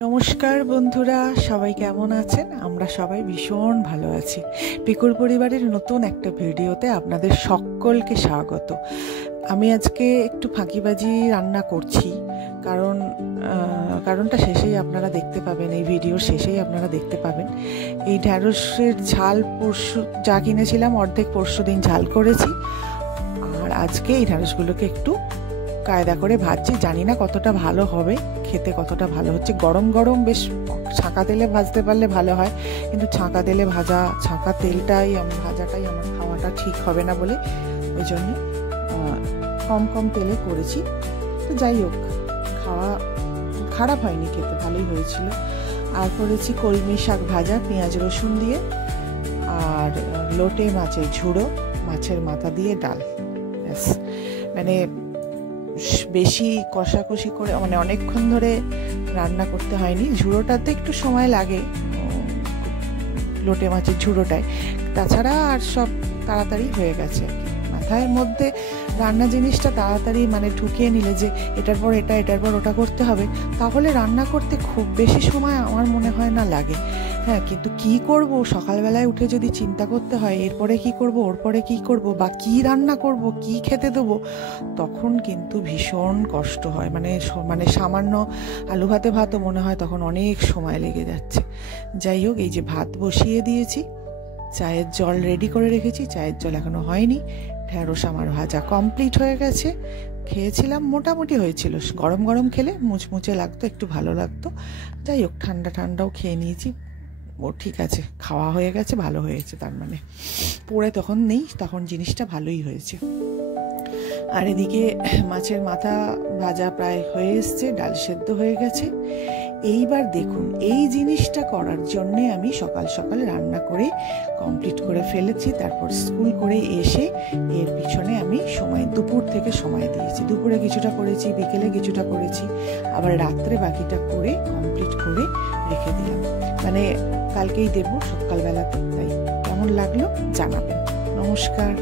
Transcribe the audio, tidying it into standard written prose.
নমস্কার বন্ধুরা, সবাই কেমন আছেন? আমরা সবাই ভীষণ ভালো আছি। পিকুর পরিবারের নতুন একটা ভিডিওতে আপনাদের সকলকে স্বাগত। আমি আজকে একটু ফাঁকিবাজি রান্না করছি, কারণটা শেষেই আপনারা দেখতে পাবেন, এই ভিডিওর শেষেই আপনারা দেখতে পাবেন। এই ঢ্যাঁড়সের ঝাল পরশু যা কিনেছিলাম অর্ধেক পরশু দিন ঝাল করেছি, আর আজকে এই ঢ্যাঁড়সগুলোকে একটু কায়দা করে ভাজছি। জানি না কতটা ভালো হবে, খেতে কতটা ভালো হচ্ছে। গরম গরম বেশ ছাঁকা তেলে ভাজতে পারলে ভালো হয়, কিন্তু ছাঁকা তেলে ছাঁকা তেলটাই ভাজাটাই আমার খাওয়াটা ঠিক হবে না বলে ওই জন্য কম তেলে করেছি। তো যাই হোক, খাওয়া খারাপ হয়নি, খেতে ভালোই হয়েছিল। আর করেছি কলমি শাক ভাজা পেঁয়াজ রসুন দিয়ে, আর লোটে মাছের ঝুড়ো, মাছের মাথা দিয়ে ডাল। ব্যাস, মানে বেশি কষাকষি করে, মানে অনেকক্ষণ ধরে রান্না করতে হয়নি। ঝুড়োটাতে একটু সময় লাগে, লোটে মাছের ঝুড়োটায়, তাছাড়া আর সব তাড়াতাড়ি হয়ে গেছে আর কি। মাথার মধ্যে রান্না জিনিসটা তাড়াতাড়ি মানে ঢুকিয়ে নিলে যে এটার পর এটা, এটার পর ওটা করতে হবে, তাহলে রান্না করতে খুব বেশি সময় আমার মনে হয় না লাগে। হ্যাঁ, কিন্তু কি করব, সকালবেলায় উঠে যদি চিন্তা করতে হয় এরপরে কি করব, ওর পরে কি করব, বা কি রান্না করব, কি খেতে দেবো, তখন কিন্তু ভীষণ কষ্ট হয়। মানে সামান্য আলু ভাতও মনে হয় তখন অনেক সময় লেগে যাচ্ছে। যাই হোক, এই যে ভাত বসিয়ে দিয়েছি, চায়ের জল রেডি করে রেখেছি, চায়ের জল এখনো হয়নি। ঢ্যাঁড়স আমার ভাজা কমপ্লিট হয়ে গেছে। খেয়েছিলাম, মোটামুটি হয়েছিল। গরম গরম খেলে মুচমুচে লাগতো, একটু ভালো লাগতো। যাই হোক, ঠান্ডাও খেয়ে নিয়েছি, ও ঠিক আছে, খাওয়া হয়ে গেছে, ভালো হয়েছে। তার মানে পড়ে তখন নেই, তখন জিনিসটা ভালোই হয়েছে। আর এদিকে মাছের মাথা ভাজা প্রায় হয়ে এসছে, ডাল সেদ্ধ হয়ে গেছে। এইবার দেখুন, এই জিনিসটা করার জন্যে আমি সকাল সকাল রান্না করে কমপ্লিট করে ফেলেছি। তারপর স্কুল করে এসে এর পিছনে আমি দুপুর থেকে সময় দিয়েছি। দুপুরে কিছুটা করেছি, বিকেলে কিছুটা করেছি, আবার রাত্রে বাকিটা করে কমপ্লিট করে রেখে দিলাম। মানে কালকেই দেবো সকালবেলাতে। তাই কেমন লাগলো জানাবেন। নমস্কার।